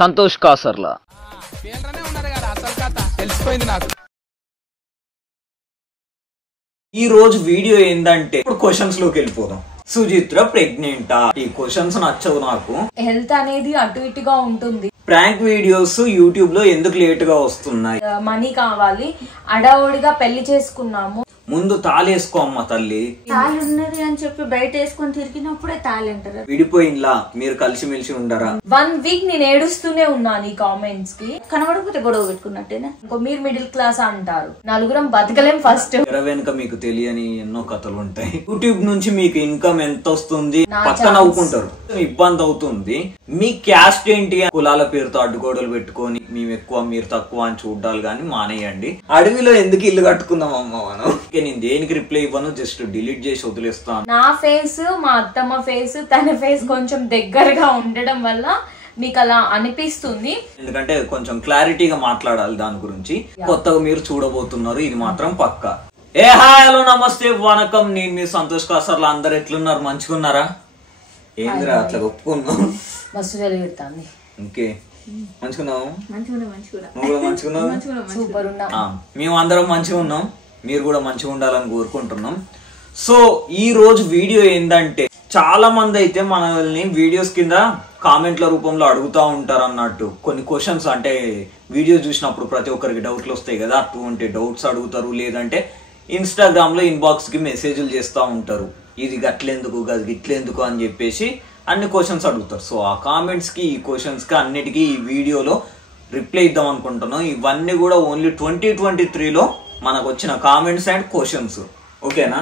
సంతోష్ కాసర్ల. ఈ రోజు వీడియో ఏంటంటే ఇప్పుడు క్వశ్చన్స్ లోకి వెళ్ళిపోదాం. సుచిత్ర ప్రెగ్నెంటా? ఈ క్వశ్చన్స్ నచ్చవు నాకు. హెల్త్ అనేది అటు ఇటుగా ఉంటుంది. ప్రాంక్ వీడియోస్ యూట్యూబ్ లో ఎందుకు లేట్ గా వస్తున్నాయి? మనీ కావాలి, అడవుడిగా పెళ్లి చేసుకున్నాము. ముందు తాళేసుకో అమ్మ తల్లి. తాళి ఉన్నది అని చెప్పి బయట వేసుకొని తిరిగినప్పుడే తాళి అంటారు. విడిపోయినలా మీరు కలిసిమెలిసి ఉండరా? 1 వీక్ నేను ఏడుస్తూనే ఉన్నాను ఈ కామెంట్స్ కి. కనబడకపోతే గొడవ పెట్టుకున్నట్టేనా? ఇంకో మీరు మిడిల్ క్లాస్ అంటారు. నలుగురం బతకలేం. ఫస్ట్ వెనక మీకు తెలియని ఎన్నో కథలు ఉంటాయి. యూట్యూబ్ నుంచి మీకు ఇన్కమ్ ఎంత వస్తుంది పక్కన నవ్వుకుంటారు. ఇబ్బంది అవుతుంది. మీ క్యాస్ట్ ఏంటి? కులాల పేరుతో అడ్డుగోడలు పెట్టుకొని మేము ఎక్కువ మీరు తక్కువ అని చూడాలి గాని మానేయండి. అడవిలో ఎందుకు ఇల్లు కట్టుకుందాం అమ్మ మనం. నేను దేనికి రిప్లై ఇవ్వను, జస్ట్ డిలీట్ చేసి వదిలేస్తాను. నా ఫేస్, మా అత్తమ్మ ఫేస్, తన ఫేస్ కొంచెం దగ్గరగా ఉండడం వల్ల మీకు అలా అనిపిస్తుంది. ఎందుకంటే కొంచెం క్లారిటీగా మాట్లాడాలి దాని గురించి. కొత్తగా మీరు చూడబోతున్నారు, ఇది మాత్రం పక్కా. ఏ హాయ్ హలో నమస్తే వనకం, నేను మీ సంతోష్ కాసర్ల. అందరు ఎట్లున్నారు? మంచిగున్నారా? ఏందిరా అట్లా ఒప్పుకున్నావు? బస్సు వెలుగుతుంది. ఓకే, మంచిగున్నావు? సూపర్ ఉన్నా. మేము అందరం మంచిగా ఉన్నాం, మీరు కూడా మంచిగా ఉండాలని కోరుకుంటున్నాం. సో ఈ రోజు వీడియో ఏంటంటే, చాలా మంది అయితే మనల్ని వీడియోస్ కింద కామెంట్ల రూపంలో అడుగుతూ ఉంటారు అన్నట్టు. కొన్ని క్వశ్చన్స్ అంటే వీడియో చూసినప్పుడు ప్రతి ఒక్కరికి డౌట్లు వస్తాయి కదా, అటువంటి డౌట్స్ అడుగుతారు. లేదంటే ఇన్స్టాగ్రామ్ లో ఇన్బాక్స్ కి మెసేజ్లు చేస్తూ ఉంటారు, ఇది గట్లెందుకు గది ఇట్లెందుకు అని చెప్పేసి అన్ని క్వశ్చన్స్ అడుగుతారు. సో ఆ కామెంట్స్ కి, ఈ క్వశ్చన్స్ కి అన్నిటికీ ఈ వీడియోలో రిప్లై ఇద్దాం అనుకుంటున్నాం. ఇవన్నీ కూడా ఓన్లీ 2023లో మనకు వచ్చిన కామెంట్స్ అండ్ క్వశ్చన్స్. ఓకేనా?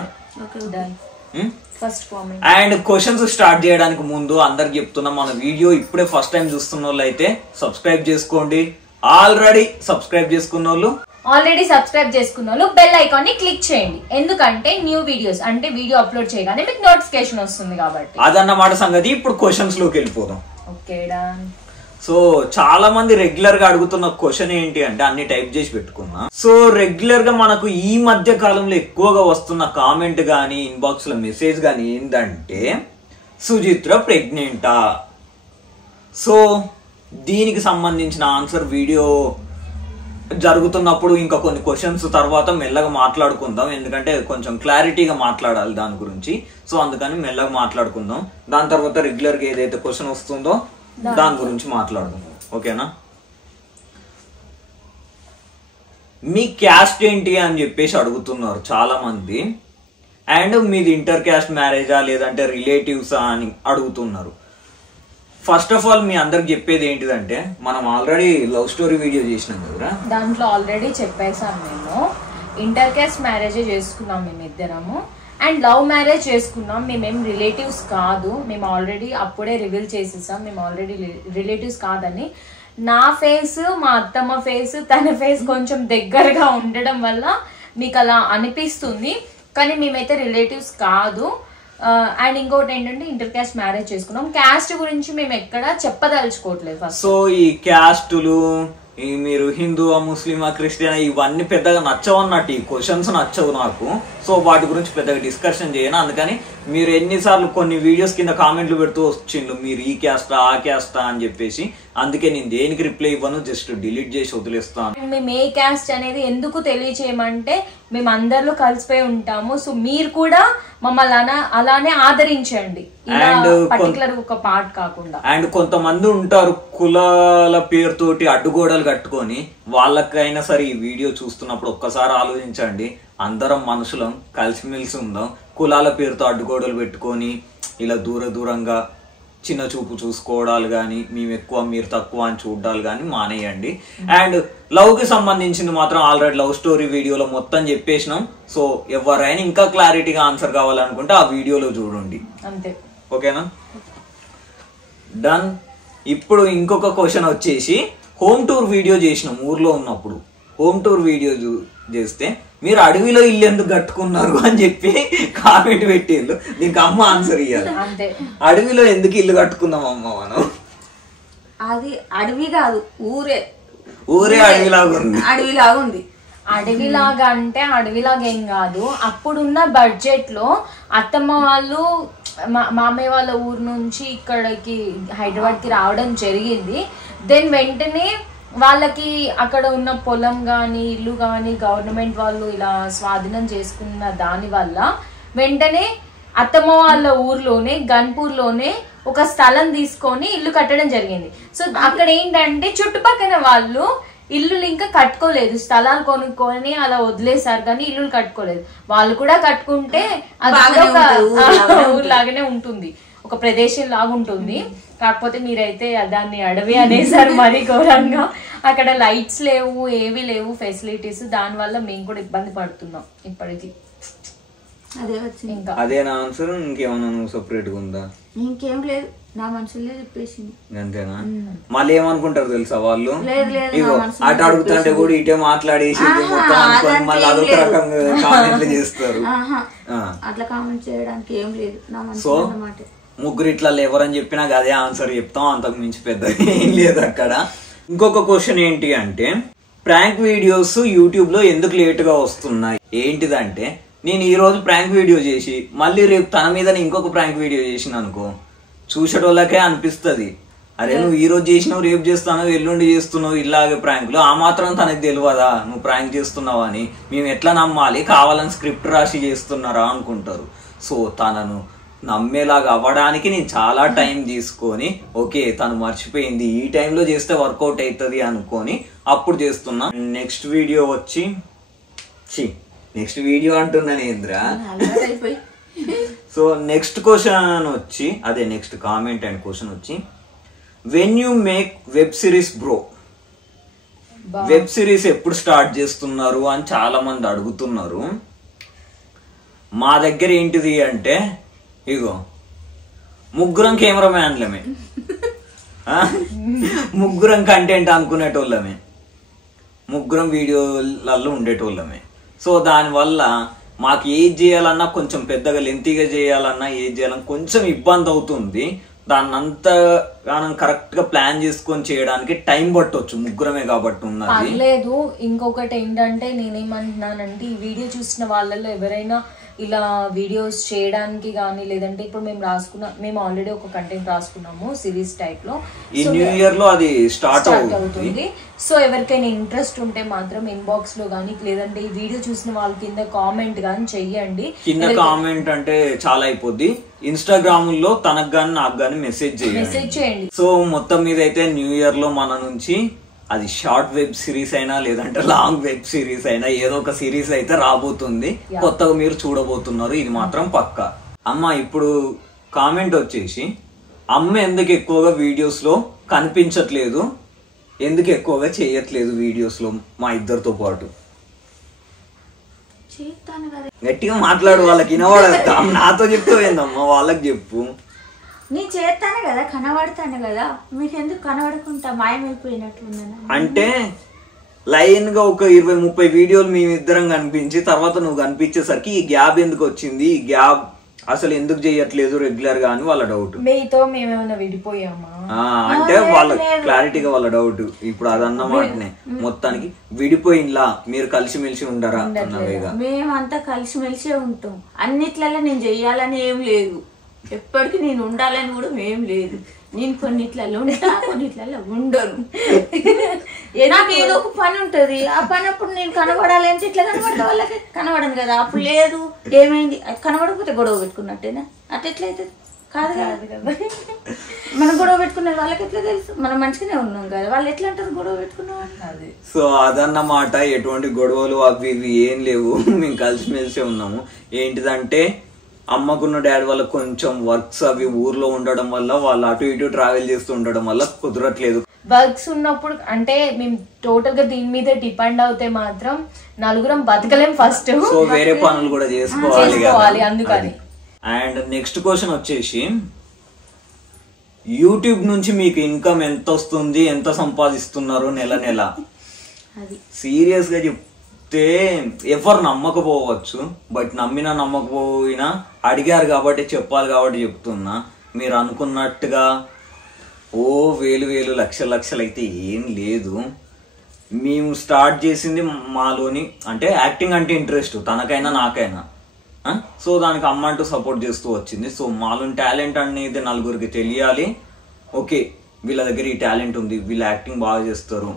First comment. And questions start చేయడానికి ముందు అందరికి చెప్తున్నా, మన వీడియో ఇప్పుడే ఫస్ట్ టైం చూస్తున్న వాళ్ళు అయితే సబ్స్క్రైబ్ చేసుకోండి. ఆల్రెడీ సబ్స్క్రైబ్ చేసుకున్న వాళ్ళు బెల్ ఐకాన్ ని క్లిక్ చేయండి. ఎందుకంటే న్యూ వీడియోస్ అంటే వీడియో అప్లోడ్ చేయగానే మీకు నోటిఫికేషన్ వస్తుంది కాబట్టి. అదన్నమాట సంగతి. ఇప్పుడు క్వశ్చన్స్ లోకి వెళ్ళిపోదాం. Okay done. సో చాలా మంది రెగ్యులర్ గా అడుగుతున్న క్వశ్చన్ ఏంటి అంటే, అన్ని టైప్ చేసి పెట్టుకున్నా. సో రెగ్యులర్ గా మనకు ఈ మధ్య కాలంలో ఎక్కువగా వస్తున్న కామెంట్ గానీ, ఇన్బాక్స్ లో మెసేజ్ గానీ ఏంటంటే, సుచిత్ర ప్రెగ్నెంటా? సో దీనికి సంబంధించిన ఆన్సర్ వీడియో జరుగుతున్నప్పుడు ఇంకా కొన్ని క్వశ్చన్స్ తర్వాత మెల్లగా మాట్లాడుకుందాం. ఎందుకంటే కొంచెం క్లారిటీగా మాట్లాడాలి దాని గురించి. సో అందుకని మెల్లగా మాట్లాడుకుందాం. దాని తర్వాత రెగ్యులర్ గా ఏదైతే క్వశ్చన్ వస్తుందో దాని గురించి మాట్లాడదాం. ఓకేనా? మీ క్యాస్ట్ ఏంటి అని చెప్పేసి అడుగుతున్నారు చాలా మంది. అండ్ మీది ఇంటర్ క్యాస్ట్ మ్యారేజా లేదంటే రిలేటివ్సా అని అడుగుతున్నారు. ఫస్ట్ ఆఫ్ ఆల్ మీ అందరికి చెప్పేది ఏంటిదంటే, మనం ఆల్రెడీ లవ్ స్టోరీ వీడియో చేసినాం కదా, దాంట్లో ఆల్రెడీ చెప్పేసాం. మేము ఇంటర్ క్యాస్ట్ మ్యారేజ్ చేసుకున్నాం మేమిద్దరము. అండ్ లవ్ మ్యారేజ్ చేసుకున్నాం. మేమేం రిలేటివ్స్ కాదు. మేము ఆల్రెడీ అప్పుడే రివీల్ చేసేసాం మేము ఆల్రెడీ రిలేటివ్స్ కాదని. నా ఫేస్, మా అత్తమ్మ ఫేస్, తన ఫేస్ కొంచెం దగ్గరగా ఉండడం వల్ల మీకు అలా అనిపిస్తుంది. కానీ మేమైతే రిలేటివ్స్ కాదు. అండ్ ఇంకోటి ఏంటంటే, ఇంటర్ క్యాస్ట్ మ్యారేజ్ చేసుకున్నాం. క్యాస్ట్ గురించి మేము ఎక్కడ చెప్పదలుచుకోవట్లేదు ఫస్ట్. సో ఈ క్యాస్టులు, మీరు హిందువా, ముస్లిమా, క్రిస్టియనా, ఇవన్నీ పెద్దగా నచ్చవు అన్నట్టు. ఈ క్వశ్చన్స్ నచ్చవు నాకు. సో వాటి గురించి పెద్దగా డిస్కషన్ చేయను. అందుకని మీరు ఎన్నిసార్లు కొన్ని వీడియోస్ కింద కామెంట్లు పెడుతూ వచ్చిండ్రు, మీరు ఈ క్యాస్టా ఆ క్యాస్టా అని చెప్పేసి. అందుకే నేను దేనికి రిప్లై ఇవ్వను, జస్ట్ డిలీట్ చేసి వదిలేస్తాను. మేము ఏ క్యాస్ట్ అనేది ఎందుకు తెలియచేయమంటే, మేము అందరిలో కలిసిపోయి ఉంటాము. సో మీరు కూడా మమ్మల్ని అలానే ఆదరించండి, పర్టికులర్ ఒక పార్ట్ కాకుండా. అండ్ కొంతమంది ఉంటారు కులాల పేరుతోటి అడ్డుగోడలు కట్టుకొని. వాళ్ళకైనా సరే ఈ వీడియో చూస్తున్నప్పుడు ఒక్కసారి ఆలోచించండి. అందరం మనుషులం, కలిసిమెలిసి ఉందాం. కులాల పేరుతో అడ్డుగోడలు పెట్టుకొని ఇలా దూరంగా చిన్న చూపు చూసుకోవడాలు కానీ, మేము ఎక్కువ మీరు తక్కువ అని చూడాలి కానీ మానేయండి. అండ్ లవ్ కి సంబంధించింది మాత్రం ఆల్రెడీ లవ్ స్టోరీ వీడియోలో మొత్తం చెప్పేసినాం. సో ఎవరైనా ఇంకా క్లారిటీగా ఆన్సర్ కావాలనుకుంటే ఆ వీడియోలో చూడండి. అంతే. ఓకేనా? డన్. ఇప్పుడు ఇంకొక క్వశ్చన్ వచ్చేసి, హోమ్ టూర్ వీడియో చేసినాం ఊర్లో ఉన్నప్పుడు. హోమ్ టూర్ వీడియో చేస్తే మీరు అడవిలో ఇల్లు ఎందుకు కట్టుకున్నారు అని చెప్పి కామెంట్ పెట్టిండ్రు. దీనికి అమ్మ ఆన్సర్ ఇయ్యాలి. అడవిలో ఎందుకు ఇల్లు కట్టుకున్నాం అమ్మ మనం? అది అడవి కాదు, ఊరే అడవిలాగా ఉంది. అడవిలాగా అంటే అడవిలాగా ఏం కాదు. అప్పుడున్న బడ్జెట్ లో అత్తమ్మ వాళ్ళు మామయ్య వాళ్ళ ఊరు నుంచి ఇక్కడికి హైదరాబాద్ కి రావడం జరిగింది. దెన్ వెంటనే వాళ్ళకి అక్కడ ఉన్న పొలం కానీ ఇల్లు కానీ గవర్నమెంట్ వాళ్ళు ఇలా స్వాధీనం చేసుకున్న దాని వల్ల వెంటనే అత్తమ్మ వాళ్ళ ఊర్లోనే గన్పూర్లోనే ఒక స్థలం తీసుకొని ఇల్లు కట్టడం జరిగింది. సో అక్కడ ఏంటంటే చుట్టుపక్కల వాళ్ళు ఇల్లులు ఇంకా కట్టుకోలేదు, స్థలాలు కొనుక్కొని అలా వదిలేసారు కానీ ఇల్లులు కట్టుకోలేదు. వాళ్ళు కూడా కట్టుకుంటే అది ఊర్లాగానే ఉంటుంది, ఒక ప్రదేశం లాగా ఉంటుంది. కాకపోతే మీరైతే దాన్ని అడవి అనేసారు మరీ ఘోరంగా. అక్కడ లైట్స్ లేవు, ఏవి లేవు ఫెసిలిటీస్, దానివల్ల మేము కూడా ఇబ్బంది పడుతున్నాం ఇప్పటికి. అదేనా ఆన్సర్? ఇంకేమన్నా నువ్వు సపరేట్ గా ఉందా? ఇంకేం లేదు, నా మనసులో చెప్పేసింది అంతేనా? మళ్ళీ ఏమనుకుంటారు తెలుసా వాళ్ళు, ఇగో అటు అడుగుతుంటే కూడా ఇటే మాట్లాడేసి మళ్ళీ అదొక రకంగా కామెంట్లు చేస్తారు. అట్లా కామెంట్ చేయడానికి ఏం లేదు, నా సో మనసు ముగ్గురు ఇట్లా ఎవరని చెప్పినా అదే ఆన్సర్ చెప్తాం, అంతకు మించి పెద్దగా ఏం లేదు అక్కడ. ఇంకొక క్వశ్చన్ ఏంటి అంటే, ప్రాంక్ వీడియోస్ యూట్యూబ్ లో ఎందుకు లేట్ గా వస్తున్నాయి? ఏంటిదంటే, నేను ఈ రోజు ప్రాంక్ వీడియో చేసి మళ్ళీ రేపు తన మీద ఇంకొక ప్రాంక్ వీడియో చేసిన అనుకో, చూసేటోళ్ళకే అనిపిస్తుంది అరే నువ్వు ఈ రోజు చేసినావు, రేపు చేస్తున్నావు, ఎల్లుండి చేస్తున్నావు ఇలాగే ప్రాంకులు. ఆ మాత్రం తనకు తెలియదా నువ్వు ప్రాంక్ చేస్తున్నావు అని? మేము ఎట్లా నమ్మాలి? కావాలని స్క్రిప్ట్ రాసి చేస్తున్నారా అనుకుంటారు. సో తనను నమ్మేలాగా అవ్వడానికి నేను చాలా టైం తీసుకొని, ఓకే తను మర్చిపోయింది, ఈ టైంలో చేస్తే వర్కౌట్ అవుతుంది అనుకొని అప్పుడు చేస్తున్నా. నెక్స్ట్ వీడియో వచ్చి నెక్స్ట్ వీడియో అంటున్నాను ఏంద్రా. సో నెక్స్ట్ క్వశ్చన్ వచ్చి అదే నెక్స్ట్ కామెంట్ అండ్ క్వశ్చన్ వచ్చి, when you make web series bro, web series ఎప్పుడు స్టార్ట్ చేస్తున్నారు అని చాలా మంది అడుగుతున్నారు. మా దగ్గర ఏంటిది అంటే, ఇగో ముగ్గురం కెమెరామ్యాన్లమే, ముగ్గురం కంటెంట్ అనుకునేటోళ్ళమే, ముగ్గురం వీడియోలలో ఉండేటోళ్ళమే. సో దానివల్ల మాకు ఏది చేయాలన్నా కొంచెం పెద్దగా లెంతీగా చేయాలన్నా ఏది చేయాలన్నా కొంచెం ఇబ్బంది అవుతుంది. దాన్ని అంతా మనం కరెక్ట్ గా ప్లాన్ చేసుకొని చేయడానికి టైం పట్టొచ్చు, ముగ్గురమే కాబట్టి ఉన్నది. లేదు ఇంకొకటి ఏంటంటే నేనేమంటున్నానంటే, ఈ వీడియో చూసిన వాళ్ళలో ఎవరైనా ఇలా వీడియోస్ చేయడానికి కానీ, లేదంటే ఇప్పుడు మేము ఆల్రెడీ ఒక కంటెంట్ రాసుకున్నాము సిరీస్ టైప్ లో, ఈ న్యూ ఇయర్ లో అది స్టార్ట్ అవుతుంది. సో ఎవరికైనా ఇంట్రెస్ట్ ఉంటే మాత్రం ఇన్బాక్స్ లో కానీ, లేదంటే ఈ వీడియో చూసిన వాళ్ళ కింద కామెంట్ కానీ చెయ్యండి. కింద కామెంట్ అంటే చాలా అయిపోద్ది. ఇన్స్టాగ్రామ్ లో తనకు గాని నాకు గాని మెసేజ్ చేయండి. సో మొత్తం మీద అయితే న్యూ ఇయర్ లో మన నుంచి అది షార్ట్ వెబ్ సిరీస్ అయినా లేదంటే లాంగ్ వెబ్ సిరీస్ అయినా ఏదో ఒక సిరీస్ అయితే రాబోతుంది, కొత్తగా మీరు చూడబోతున్నారు, ఇది మాత్రం పక్కా. అమ్మ ఇప్పుడు కామెంట్ వచ్చేసి, అమ్మ ఎందుకు ఎక్కువగా వీడియోస్ లో కనిపించట్లేదు, ఎందుకు ఎక్కువగా చేయట్లేదు వీడియోస్ లో మా ఇద్దరితో పాటు? గట్టిగా మాట్లాడు, వాళ్ళకి వినవాడద్దా? నాతో చెప్తావేందమ్మా, వాళ్ళకి చెప్పు. నేను చేస్తాను కదా, కనబడతాను కదా, మీకు ఎందుకు కనబడకుండా మాయమైపోయినట్లుందా? అంటే లైన్ గా ఒక 20-30 వీడియోలు మేమిద్దరం కనిపించి తర్వాత నువ్వు కనిపించేసరికి ఈ గ్యాప్ ఎందుకు వచ్చింది, ఈ గ్యాప్ అసలు ఎందుకు చేయట్లేదు రెగ్యులర్ గా అని వాళ్ళ డౌట్. మీతో మేమేమైనా విడిపోయామా అంటే వాళ్ళ క్లారిటీగా వాళ్ళ డౌట్. ఇప్పుడు అదన్నమాటనే మొత్తానికి విడిపోయినలా మీరు కలిసిమెలిసి ఉండరా అన్నవేగా. మేమంతా కలిసిమెలిసే ఉంటాం, అన్నిట్లలో నేను చెయ్యాలని ఏం లేదు, ఎప్పటికీ నేను ఉండాలని కూడా ఏం లేదు. నేను కొన్నిట్లలో ఉంటా, కొన్నిట్లలో ఉండను. నాకు ఏదో ఒక పని ఉంటది, ఆ పని అప్పుడు నేను కనబడాలి అంటే ఇట్లా కనబడితే వాళ్ళకి కనబడను కదా. అప్పుడు లేదు ఏమైంది, అది కనబడకపోతే గొడవ పెట్టుకున్నట్టేనా? అట్లా ఎట్లయితుంది? కాదు కదా, మనం గొడవ పెట్టుకున్నది వాళ్ళకి ఎట్లా తెలుసు? మనం మంచిగానే ఉన్నాం కదా, వాళ్ళు ఎట్లా అంటారు గొడవ పెట్టుకున్నాం అది. సో అదన్నమాట, ఎటువంటి గొడవలు అవి ఇవి ఏం లేవు, మేము కలిసిమెలిసే ఉన్నాము. ఏంటిదంటే అమ్మకున్న డాడీ వల్ల కొంచెం వర్క్స్ అవి ఊర్లో ఉండడం వల్ల వాళ్ళు అటు ఇటు ట్రావెల్ చేస్తూ ఉండడం వల్ల కుదరట్లేదు. వర్క్స్ ఉన్నప్పుడు అంటే మేము టోటల్ గా దీని మీద డిపెండ్ అవుతే మాత్రం నలుగురం బతకలేం ఫస్ట్. సో వేరే పనులు కూడా చేసుకోవాలి అందుకని. అండ్ నెక్స్ట్ క్వశ్చన్ వచ్చేసి, యూట్యూబ్ నుంచి మీకు ఇన్కమ్ ఎంత వస్తుంది, ఎంత సంపాదిస్తున్నారు నెల నెల? సీరియస్ గా చెప్తే ఎవరు నమ్మకపోవచ్చు, బట్ నమ్మినా నమ్మకపోయినా అడిగారు కాబట్టి చెప్పాలి కాబట్టి చెప్తున్నా. మీరు అనుకున్నట్టుగా ఓ వేలు లక్షలు అయితే ఏం లేదు. మేము స్టార్ట్ చేసింది మాలోని అంటే యాక్టింగ్ అంటే ఇంట్రెస్ట్ తనకైనా నాకైనా. సో దానికి అమ్మ అంటూ సపోర్ట్ చేస్తూ వచ్చింది. సో మాలోని టాలెంట్ అనేది నలుగురికి తెలియాలి. ఓకే వీళ్ళ దగ్గర ఈ టాలెంట్ ఉంది, వీళ్ళు యాక్టింగ్ బాగా చేస్తారు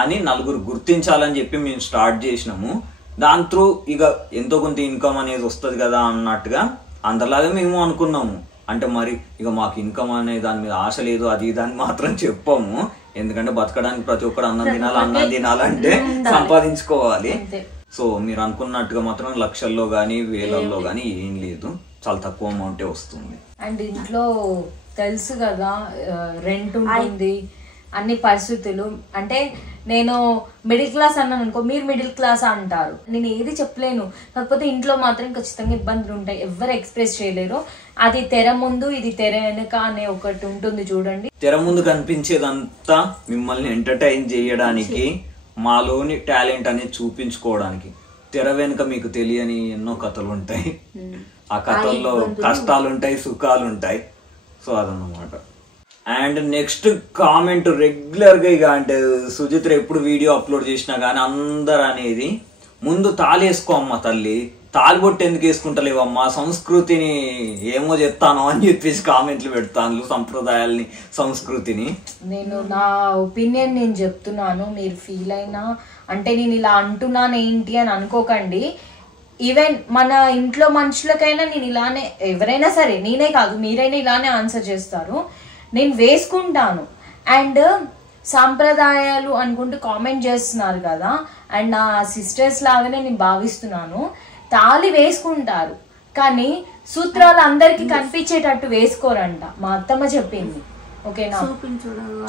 అని నలుగురు గుర్తించాలని చెప్పి మేము స్టార్ట్ చేసినాము. దాని త్రూ ఇక ఎంతో కొంత ఇన్కమ్ అనేది వస్తుంది కదా అన్నట్టుగా అందరిలాగా మేము అనుకున్నాము. అంటే మరి ఇక మాకు ఇన్కమ్ అనే దాని మీద ఆశ లేదు, అది దాన్ని మాత్రం చెప్పాము. ఎందుకంటే బతకడానికి ప్రతి ఒక్కరు అన్నం తినాలంటే సంపాదించుకోవాలి. సో మీరు అనుకున్నట్టుగా మాత్రం లక్షల్లో కానీ వేలల్లో కానీ ఏం లేదు, చాలా తక్కువ అమౌంటే వస్తుంది. అండ్ ఇంట్లో తెలుసు కదా రెంట్ ఉంటుంది, అన్ని పరిస్థితులు. అంటే నేను మిడిల్ క్లాస్ అన్నాను అనుకో, మీరు మిడిల్ క్లాస్ అంటారు, నేను ఏది చెప్పలేను. కాకపోతే ఇంట్లో మాత్రం ఖచ్చితంగా ఇబ్బందులు ఉంటాయి, ఎవరు ఎక్స్ప్రెస్ చేయలేరు. అది తెర ముందు, ఇది తెర వెనుక అనే ఒకటి ఉంటుంది చూడండి. తెర ముందు కనిపించేదంతా మిమ్మల్ని ఎంటర్టైన్ చేయడానికి, మాలోని టాలెంట్ అనేది చూపించుకోవడానికి. తెర వెనుక మీకు తెలియని ఎన్నో కథలు ఉంటాయి, ఆ కథల్లో కష్టాలు ఉంటాయి, సుఖాలు ఉంటాయి. సో అదన్నమాట. అండ్ నెక్స్ట్ కామెంట్ రెగ్యులర్ గా ఇక అంటే సుచిత్ర ఎప్పుడు వీడియో అప్లోడ్ చేసినా కానీ అందరు అనేది, ముందు తాళేసుకో అమ్మ తల్లి, తాలిబొట్టు ఎందుకు వేసుకుంటలేవమ్మా, సంస్కృతిని ఏమో చెప్తాను అని చెప్పేసి కామెంట్లు పెడతాను, సంప్రదాయాల్ని సంస్కృతిని. నేను నా ఒపీనియన్ నేను చెప్తున్నాను, మీరు ఫీల్ అయినా అంటే నేను ఇలా అంటున్నాను ఏంటి అని అనుకోకండి. ఈవెన్ మన ఇంట్లో మనుషులకైనా నేను ఇలానే, ఎవరైనా సరే, నేనే కాదు మీరైనా ఇలానే ఆన్సర్ చేస్తారు. నేను వేసుకుంటాను. అండ్ సాంప్రదాయాలు అనుకుంటూ కామెంట్ చేస్తున్నారు కదా, అండ్ నా సిస్టర్స్ లాగానే నేను భావిస్తున్నాను. తాళి వేసుకుంటారు కానీ సూత్రాలు అందరికి కనిపించేటట్టు వేసుకోరంట, మా అత్తమ్మ చెప్పింది. ఓకేనా,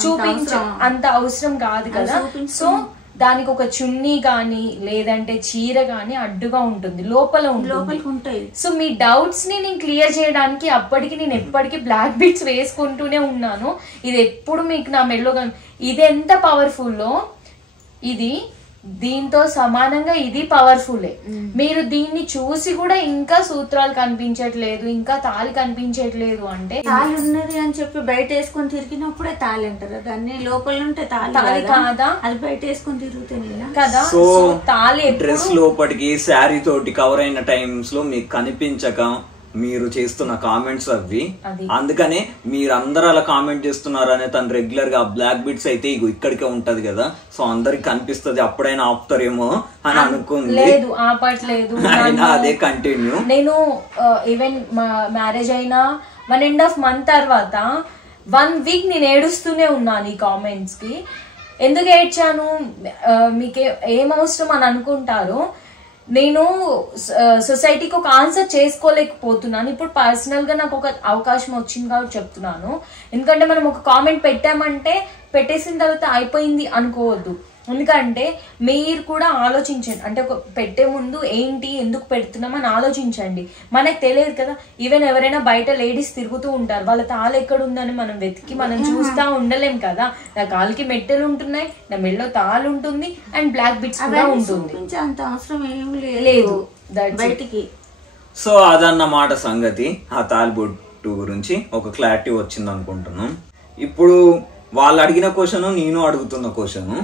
చూపించ అంత అవసరం కాదు కదా. సో దానికి ఒక చున్నీ గాని లేదంటే చీర గాని అడ్డుగా ఉంటుంది, లోపల ఉంటుంది. సో మీ డౌట్స్ ని నేను క్లియర్ చేయడానికి అప్పటికి నేను ఎప్పటికీ బ్లాక్ బీడ్స్ వేసుకుంటూనే ఉన్నాను. ఇది ఎప్పుడు మీకు నా మెల్లో ఇది ఎంత పవర్ఫుల్లో, ఇది దీంతో సమానంగా ఇది పవర్ఫుల్లే. మీరు దీన్ని చూసి కూడా ఇంకా సూత్రాలు కనిపించట్లేదు, ఇంకా తాళి కనిపించట్లేదు అంటే, తాళి ఉన్నది అని చెప్పి బయట వేసుకొని తిరిగినప్పుడే తాళి అంటారు, దాన్ని లోపల ఉంటే తాళి కాదా, అది బయట వేసుకొని తిరుగుతాను కదా. సో తాళి డ్రెస్ లోపటికి శారీ తోటి కవర్ అయిన టైమ్స్ లో మీకు కనిపించక మీరు చేస్తున్న కామెంట్స్ అవి, అందుకనే మీరందరూ అలా కామెంట్ చేస్తున్నారనే తను రెగ్యులర్ గా బ్లాక్ బిట్స్ అయితే ఇగో ఇక్కడికే ఉంటది కదా, సో అందరికి కనిపిస్తుంది, అప్పుడైనా ఆపుతారేమో అని అనుకుంది. లేదు, ఆపట్లేదు, అదే కంటిన్యూ. నేను ఈవెన్ మ్యారేజ్ అయినా 1.5 month తర్వాత 1 week నేను ఏడుస్తూనే ఉన్నాను ఈ కామెంట్స్ కి. ఎందుకు ఏడ్చాను, మీకే ఏం అవసరం అని అనుకుంటారు. నేను సొసైటీకి ఒక ఆన్సర్ చేసుకోలేకపోతున్నాను. ఇప్పుడు పర్సనల్ గా నాకు ఒక అవకాశం వచ్చింది కాబట్టి చెప్తున్నాను. ఎందుకంటే మనం ఒక కామెంట్ పెట్టామంటే పెట్టేసిన తర్వాత అయిపోయింది అనుకోవద్దు. ఎందుకంటే మీరు కూడా ఆలోచించండి, అంటే ఒక పెట్టే ముందు ఏంటి ఎందుకు పెడుతున్నామని ఆలోచించండి. మనకు తెలియదు కదా, ఈవెన్ ఎవరైనా బయట లేడీస్ తిరుగుతూ ఉంటారు, వాళ్ళ తాళి ఎక్కడ ఉందని మనం వెతికి మనం చూస్తా ఉండలేం కదా. నా కాలికి మెట్టెలు ఉంటున్నాయి, నా మెడలో తాళి ఉంటుంది, అండ్ బ్లాక్ బిట్స్ కూడా ఉంటుంది. అంత అవసరం ఏం లేదు బయటికి. సో అదన్నమాట సంగతి. ఆ తాలిబొట్టు గురించి ఒక క్లారిటీ వచ్చింది అనుకుంటున్నాం. ఇప్పుడు వాళ్ళు అడిగిన క్వశ్చన్, నేను అడుగుతున్న క్వశ్చన్,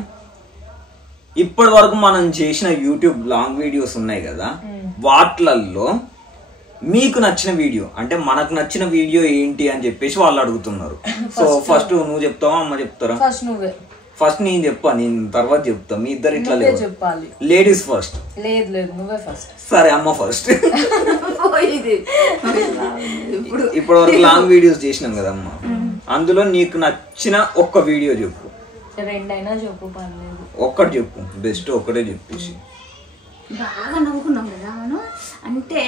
ఇప్పటి వరకు మనం చేసిన యూట్యూబ్ లాంగ్ వీడియోస్ ఉన్నాయి కదా, వాటిలలో మీకు నచ్చిన వీడియో, అంటే మనకు నచ్చిన వీడియో ఏంటి అని చెప్పేసి వాళ్ళు అడుగుతున్నారు. సో ఫస్ట్ నువ్వు చెప్తావా అమ్మ చెప్తారా? ఫస్ట్ నువ్వే. ఫస్ట్ నేను చెప్పా, నేను తర్వాత చెప్తా. మీ ఇద్దరు ఇట్లా చెప్పాలి. Ladies first. లేదు లేదు, నువ్వే ఫస్ట్. సరే అమ్మ ఫస్ట్. ఇప్పుడు వరకు లాంగ్ వీడియోస్ చేసినాం కదమ్మ, అందులో నీకు నచ్చిన ఒక్క వీడియో చెప్పు. రెండైనా చెప్పు, పర్లేదు. ఒక్కటి చెప్పు, బెస్ట్ ఒక్కటే చెప్పేసి. బాగా నవ్వుకున్నాం కదా మనం, అంటే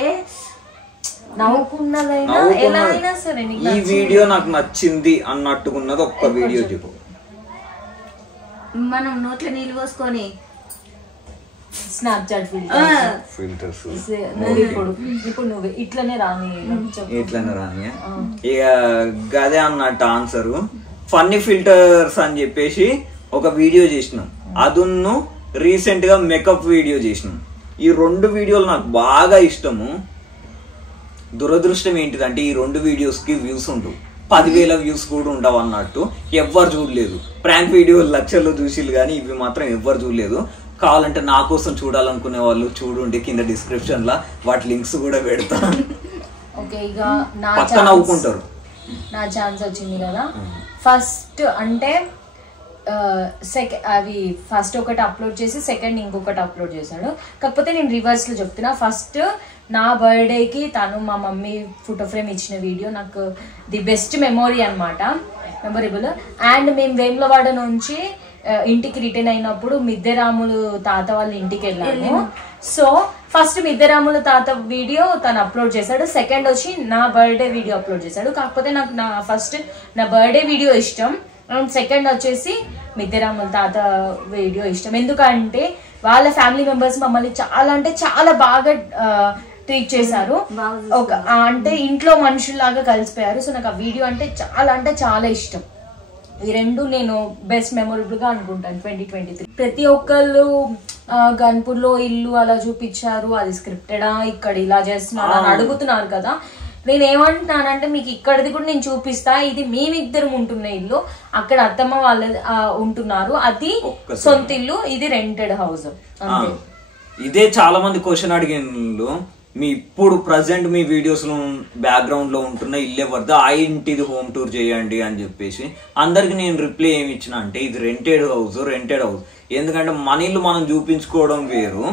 నవ్వుకున్నదైనా ఎలా అయినా సరే ఈ వీడియో నాకు నచ్చింది అన్నట్టుకున్నది ఒక్క వీడియో చెప్పు. మనం నోట్లో నీళ్ళు పోసుకొని స్నాప్చాట్ ఫిల్టర్స్ ఇప్పుడు నువ్వు ఇట్లనే రాని ఇక గదే అన్నట్టు ఆన్సరు. ఫన్నీ ఫిల్టర్స్ అని చెప్పేసి ఒక వీడియో చేసినాం, అదున్ను రీసెంట్ గా మేకప్ వీడియో చేసినాం. ఈ 2 వీడియోలు నాకు బాగా ఇష్టము. దురదృష్టం ఏంటిదంటే ఈ 2 వీడియోస్ కి వ్యూస్ ఉండవు, 10,000 వ్యూస్ కూడా ఉండవు అన్నట్టు. ఎవ్వరు చూడలేదు. ప్రాంక్ వీడియోలు లక్షల్లో చూసిలు కానీ ఇవి మాత్రం ఎవ్వరు చూడలేదు. కావాలంటే నా కోసం చూడాలనుకునే వాళ్ళు చూడండి, కింద డిస్క్రిప్షన్ లా వాటి లింక్స్ కూడా పెడతా. ఓకే, ఇక పక్క నవ్వుకుంటారు. నా ఛాన్స్ వచ్చింది కదా. ఫస్ట్ అంటే అవి ఫస్ట్ ఒకటి అప్లోడ్ చేసి సెకండ్ ఇంకొకటి అప్లోడ్ చేశాడు. కాకపోతే నేను రివర్స్లో చెప్తున్నా. ఫస్ట్ నా బర్త్డేకి తను మా మమ్మీ ఫోటో ఫ్రేమ్ ఇచ్చిన వీడియో నాకు ది బెస్ట్ మెమొరీ అనమాట, మెమొరబుల్. అండ్ మేము వేములవాడ నుంచి ఇంటికి రిటర్న్ అయినప్పుడు మిద్దెరాములు తాత వాళ్ళ ఇంటికి వెళ్ళాము. సో ఫస్ట్ మిద్దెరాములు తాత వీడియో తను అప్లోడ్ చేశాడు, సెకండ్ వచ్చి నా బర్త్డే వీడియో అప్లోడ్ చేశాడు. కాకపోతే నాకు ఫస్ట్ నా బర్త్డే వీడియో ఇష్టం, సెకండ్ వచ్చేసి మిద్దెరాముల తాత వీడియో ఇష్టం. ఎందుకంటే వాళ్ళ ఫ్యామిలీ మెంబర్స్ మమ్మల్ని చాలా అంటే చాలా బాగా ట్రీట్ చేశారు, ఒక అంటే ఇంట్లో మనుషుల్లాగా కలిసిపోయారు. సో నాకు ఆ వీడియో అంటే చాలా ఇష్టం. ఈ రెండు నేను బెస్ట్ మెమొరబుల్ గా అనుకుంటాను 2023. ప్రతి ఒక్కళ్ళు గన్పూర్లో ఇల్లు అలా చూపించారు, అది స్క్రిప్టెడా, ఇక్కడ ఇలా చేస్తున్నారు అని అడుగుతున్నారు కదా. నేను ఏమంటున్నానంటే మీకు ఇక్కడిది కూడా నేను చూపిస్తా. ఇది మేమిద్దరం ఉంటున్న ఇల్లు, అక్కడ అత్తమ్మ వాళ్ళ ఉంటున్నారు, అది సొంత ఇల్లు, ఇది రెంటెడ్ హౌస్. ఇదే చాలా మంది క్వశ్చన్ అడిగిన, మీ ఇప్పుడు ప్రజెంట్ మీ వీడియోస్ లో బ్యాక్గ్రౌండ్ లో ఉంటున్న ఇల్లే వద్ద ఆ ఇంటిది హోమ్ టూర్ చేయండి అని చెప్పేసి అందరికి నేను రిప్లై ఏమి ఇచ్చిన అంటే ఇది రెంటెడ్ హౌస్. ఎందుకంటే మన ఇల్లు మనం చూపించుకోవడం వేరు,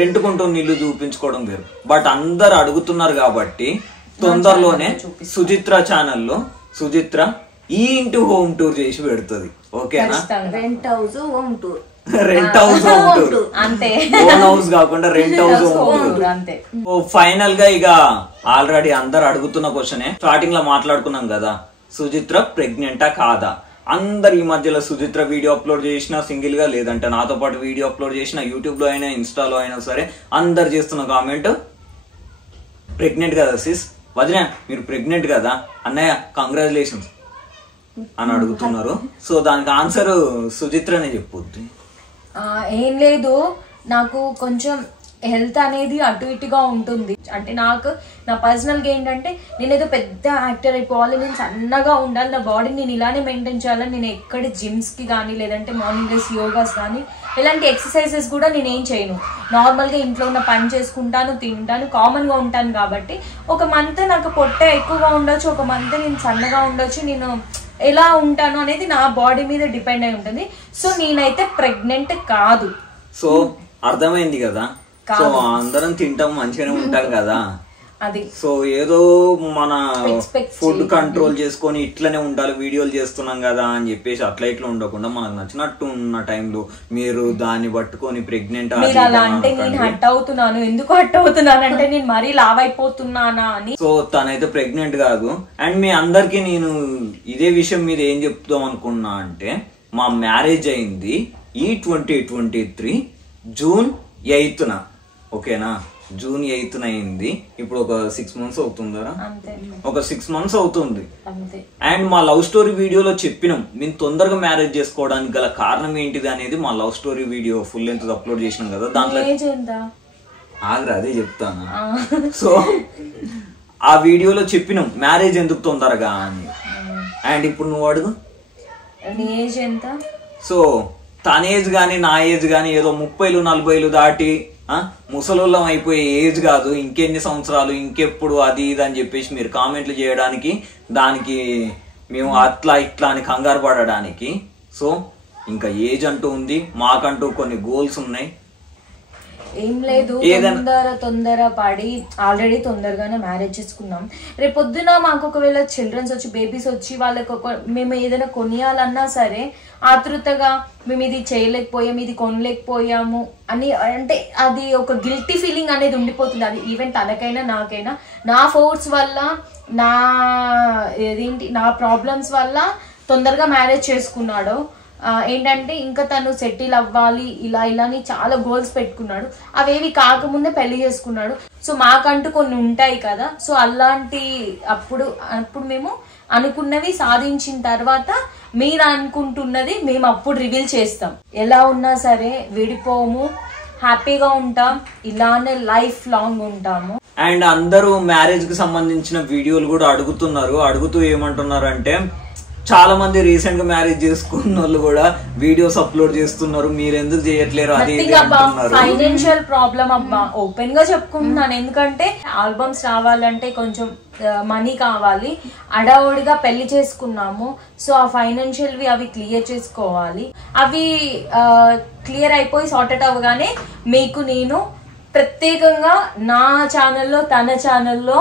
రెంట్కుంటున్న ఇల్లు చూపించుకోవడం వేరు. బట్ అందరు అడుగుతున్నారు కాబట్టి తొందరలోనే సుచిత్ర ఛానల్లో సుచిత్ర ఈ ఇంటి హోమ్ టూర్ చేసి పెడుతుంది. ఓకేనా? Rent house home tour, rent house home tour అంతే, ఓన్ హౌస్ కాకుండా రెంట్ హౌస్ హోమ్ టూర్ అంతే. ఫైనల్ గా ఇక ఆల్రెడీ అందరు అడుగుతున్న క్వశ్చనే స్టార్టింగ్ లో మాట్లాడుకున్నాం కదా, సుచిత్ర ప్రెగ్నెంటా కాదా? అందరు ఈ మధ్యలో సుచిత్ర వీడియో అప్లోడ్ చేసినా సింగిల్ గా, లేదంటే నాతో పాటు వీడియో అప్లోడ్ చేసిన యూట్యూబ్ లో అయినా ఇన్స్టాలో అయినా సరే అందరు చేస్తున్న కామెంట్ ప్రెగ్నెంట్ కదా సిస్, వదిన మీరు ప్రెగ్నెంట్ కదా, అన్నయ్య కంగ్రాచులేషన్స్ అని అడుగుతున్నారు. సో దానికి ఆన్సర్ సుచిత్రనే చెప్పొద్దు. ఏం లేదు, నాకు కొంచెం హెల్త్ అనేది అటు ఇటుగా ఉంటుంది. అంటే నాకు నా పర్సనల్గా ఏంటంటే నేను ఏదో పెద్ద యాక్టర్ అయిపోవాలి, నేను సన్నగా ఉండాలి, నా బాడీని నేను ఇలానే మెయింటైన్ చేయాలని నేను ఎక్కడ జిమ్స్కి కానీ లేదంటే మార్నింగ్ డేస్ యోగాస్ కానీ ఇలాంటి ఎక్సర్సైజెస్ కూడా నేను ఏం చేయను. నార్మల్గా ఇంట్లో ఉన్న పని చేసుకుంటాను, తింటాను, కామన్గా ఉంటాను. కాబట్టి ఒక మంత్ నాకు పొట్ట ఎక్కువగా ఉండొచ్చు, ఒక మంత్ నేను సన్నగా ఉండొచ్చు. నేను ఎలా ఉంటాను అనేది నా బాడీ మీద డిపెండ్ అయి ఉంటుంది. సో నేనైతే ప్రెగ్నెంట్ కాదు. సో అర్థమైంది కదా. సో అందరం తింటాం, మంచిగానే ఉంటాం కదా. అది సో ఏదో మన ఫుడ్ కంట్రోల్ చేసుకొని ఇట్లనే ఉండాలి, వీడియోలు చేస్తున్నాం కదా అని చెప్పేసి అట్లా ఇట్లా ఉండకుండా మనకు నచ్చినట్టు ఉన్న టైంలో మీరు దాన్ని పట్టుకొని ప్రెగ్నెంట్ అలా అంటే నేను హట్ అవుతున్నాను. ఎందుకు హట్ అవుతున్నాను అంటే నేను మరీ లావ్ అయిపోతున్నానా అని. సో తనైతే ప్రెగ్నెంట్ కాదు. అండ్ మీ అందరికి నేను ఇదే విషయం మీద ఏం చెప్తాం అనుకున్నా అంటే మా మ్యారేజ్ అయింది ఈ 2023 జూన్ 8న. ఓకేనా? జూన్ 8న అయింది. ఇప్పుడు ఒక 6 months అవుతుందా? ఒక 6 months అవుతుంది. అండ్ మా లవ్ స్టోరీ వీడియోలో చెప్పినాం మేము తొందరగా మ్యారేజ్ చేసుకోవడానికి గల కారణం ఏంటిది అనేది మా love story video full length upload చేసినాం కదా. దాంట్లో ఆగ్రా అదే చెప్తాను. సో ఆ వీడియోలో చెప్పినాం మ్యారేజ్ ఎందుకు తొందరగా అని. అండ్ ఇప్పుడు నువ్వు అడుగు సో తన ఏజ్ గానీ నా ఏజ్ గానీ ఏదో 30, 40 దాటి ముసలోళ్ళం అయిపోయే ఏజ్ కాదు. ఇంకెన్ని సంవత్సరాలు, ఇంకెప్పుడు, అది ఇది అని చెప్పేసి మీరు కామెంట్లు చేయడానికి, దానికి మేము అట్లా ఇట్లా అని కంగారు పడడానికి. సో ఇంకా ఏజ్ అంటూ ఉంది, మాకంటూ కొన్ని గోల్స్ ఉన్నాయి. ఏం లేదు, తొందర పడి ఆల్రెడీ తొందరగానే మ్యారేజ్ చేసుకున్నాం. రేపొద్దున మాకు ఒకవేళ చిల్డ్రన్స్ వచ్చి, బేబీస్ వచ్చి వాళ్ళకి మేము ఏదైనా కొనియాలన్నా సరే ఆతృతగా మేము ఇది చేయలేకపోయాము, ఇది కొనలేకపోయాము అని అంటే అది ఒక గిల్టీ ఫీలింగ్ అనేది ఉండిపోతుంది. అది ఈవెన్ తనకైనా నాకైనా. నా ఫోర్స్ వల్ల, నా ప్రాబ్లమ్స్ వల్ల తొందరగా మ్యారేజ్ చేసుకున్నాడు. ఏంటంటే ఇంకా తను సెటిల్ అవ్వాలి ఇలా అని చాలా గోల్స్ పెట్టుకున్నాడు. అవేవి కాకముందే పెళ్లి చేసుకున్నాడు. సో మాకంటూ కొన్ని ఉంటాయి కదా. సో అలాంటి అప్పుడు మేము అనుకున్నవి సాధించిన తర్వాత మీరు అనుకుంటున్నది మేము అప్పుడు రివీల్ చేస్తాం. ఎలా ఉన్నా సరే విడిపోము, హ్యాపీగా ఉంటాం, ఇలానే లైఫ్ లాంగ్ ఉంటాము. అండ్ అందరూ మ్యారేజ్ కి సంబంధించిన వీడియోలు కూడా అడుగుతున్నారు. అడుగుతూ ఏమంటున్నారు అంటే చాలా మంది రీసెంట్ గా మ్యారేజ్ చేసుకున్న వాళ్ళు కూడా వీడియోస్ అప్లోడ్ చేస్తున్నారు, మీరు ఎందుకు చేయట్లేరు అది ఇది అంటున్నారు. ఫైనాన్షియల్ ప్రాబ్లం అబ్బా, ఓపెన్ గా చెప్పుకుంటున్నాను. ఎందుకంటే ఆల్బమ్స్ రావాలంటే కొంచెం మనీ కావాలి, అడవుడిగా పెళ్లి చేసుకున్నాము. సో ఆ ఫైనాన్షియల్ అవి క్లియర్ చేసుకోవాలి. అవి క్లియర్ అయిపోయి సార్టెడ్ అవ్వగానే మీకు నేను ప్రత్యేకంగా నా ఛానల్లో తన ఛానల్లో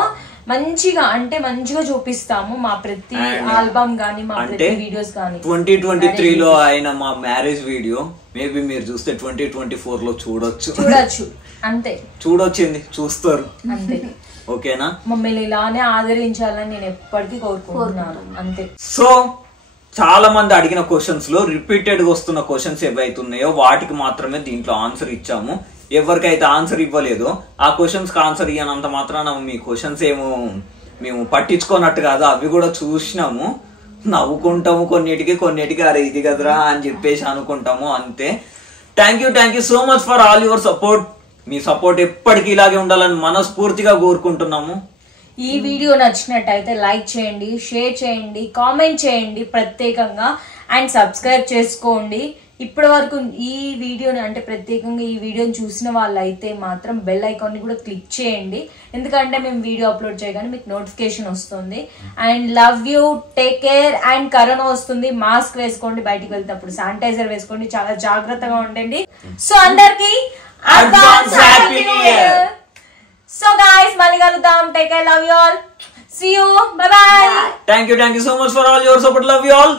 మంచిగా చూపిస్తాము మా ప్రతి ఆల్బమ్ గానీ మా ప్రతి వీడియోస్ గానీ. 2023లో అయిన మా మ్యారేజ్ వీడియో మేబీ మీరు చూస్తే 2024 లో చూడొచ్చు అంతే, చూడొచ్చింది, చూస్తారు అంతే. ఓకేనా? మమ్మల్ని ఇలానే ఆదరించాలని నేను ఎప్పటికీ కోరుకుంటున్నాను, అంతే. సో చాలా మంది అడిగిన క్వశ్చన్స్ లో రిపీటెడ్ గా వస్తున్న క్వశ్చన్స్ ఏవైతున్నాయో వాటికి మాత్రమే దీంట్లో ఆన్సర్ ఇచ్చాము. ఎవరికైతే ఆన్సర్ ఇవ్వలేదో ఆ క్వశ్చన్స్ కి ఆన్సర్ ఇవ్వనంత మాత్రాన మీ క్వశ్చన్స్ ఏమో మేము పట్టించుకోనట్టు కాదు, అవి కూడా చూసినాము, నవ్వుకుంటాము కొన్నిటికి అరే ఇది కదరా అని చెప్పేసి అనుకుంటాము, అంతే. Thank you so much for all your support. Me support ఎప్పటికీ ఇలాగే ఉండాలని మనస్ఫూర్తిగా కోరుకుంటున్నాము. ఈ వీడియో నచ్చినట్టయితే లైక్ చేయండి, షేర్ చేయండి, కామెంట్ చేయండి ప్రత్యేకంగా, అండ్ సబ్స్క్రైబ్ చేసుకోండి. ఇప్పటి వరకు ఈ వీడియోని అంటే ప్రత్యేకంగా ఈ వీడియోని చూసిన వాళ్ళైతే మాత్రం బెల్ ఐకాన్ని కూడా క్లిక్ చేయండి, ఎందుకంటే మేము వీడియో అప్లోడ్ చేయగానే మీకు నోటిఫికేషన్ వస్తుంది. And love you, take care. And corona వస్తుంది, మాస్క్ వేసుకోండి, బయటికి వెళ్తేప్పుడు శానిటైజర్ వేసుకోండి, చాలా జాగ్రత్తగా ఉండండి. సో అందరికి advance happy new year. So guys మళ్ళీ కలుద్దాం. Take care, love you all, see you, bye bye. Thank you so much for all your support, love you all.